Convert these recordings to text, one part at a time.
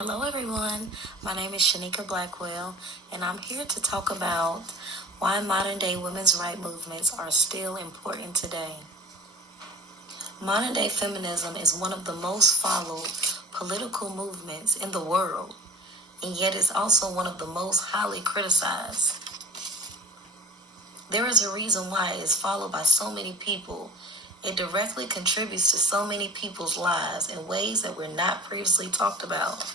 Hello, everyone. My name is Shanika Blackwell, and I'm here to talk about why modern day women's rights movements are still important today. Modern day feminism is one of the most followed political movements in the world, and yet it's also one of the most highly criticized. There is a reason why it is followed by so many people. It directly contributes to so many people's lives in ways that were not previously talked about.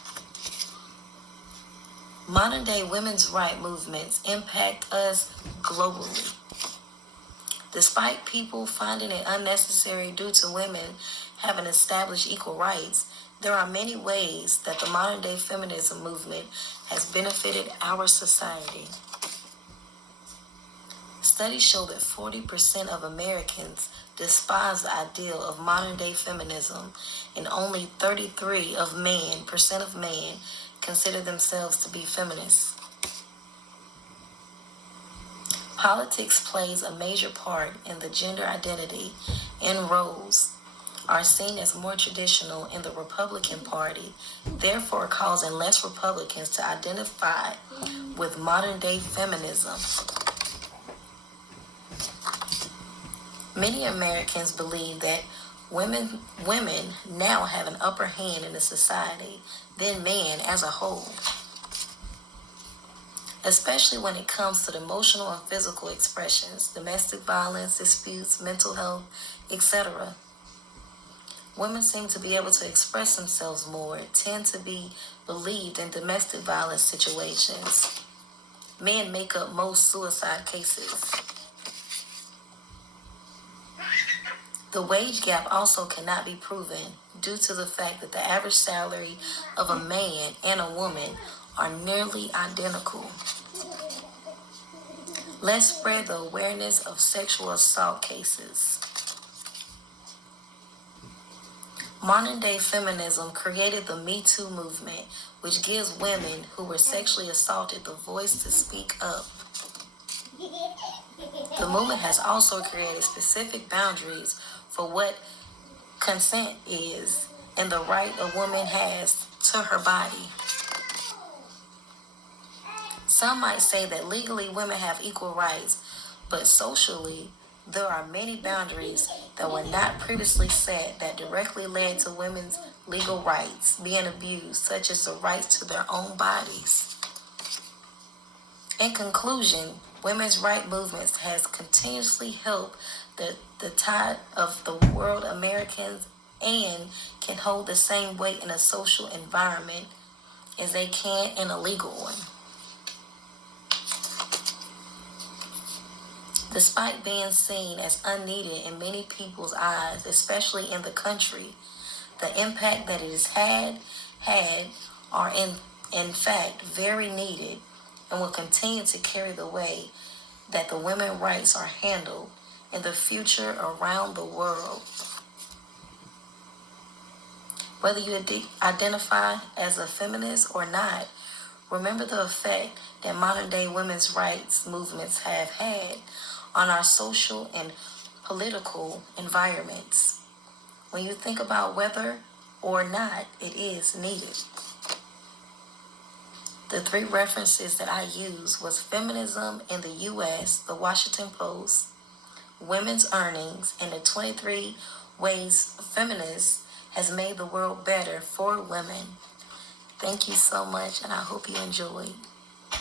Modern day women's rights movements impact us globally. Despite people finding it unnecessary due to women having established equal rights, there are many ways that the modern day feminism movement has benefited our society. Studies show that 40% of Americans despise the ideal of modern day feminism, and only 33% of men consider themselves to be feminists. Politics plays a major part in the gender identity, and roles are seen as more traditional in the Republican Party, therefore causing less Republicans to identify with modern day feminism. Many Americans believe that women now have an upper hand in the society than men as a whole, especially when it comes to the emotional and physical expressions, domestic violence, disputes, mental health, etc. Women seem to be able to express themselves more, tend to be believed in domestic violence situations. Men make up most suicide cases. The wage gap also cannot be proven due to the fact that the average salary of a man and a woman are nearly identical. Let's spread the awareness of sexual assault cases. Modern day feminism created the Me Too movement, which gives women who were sexually assaulted the voice to speak up. The movement has also created specific boundaries for what consent is and the right a woman has to her body. Some might say that legally women have equal rights, but socially there are many boundaries that were not previously set that directly led to women's legal rights being abused, such as the rights to their own bodies. In conclusion, women's rights movements has continuously helped the tide of the world Americans and can hold the same weight in a social environment as they can in a legal one. Despite being seen as unneeded in many people's eyes, especially in the country, the impact that it has had are in fact very needed and will continue to carry the way that the women's rights are handled in the future around the world. Whether you identify as a feminist or not, remember the effect that modern day women's rights movements have had on our social and political environments. When you think about whether or not it is needed. The three references that I used was Feminism in the U.S., the Washington Post, Women's Earnings, and the 23 Ways Feminists has made the world better for women. Thank you so much, and I hope you enjoyed.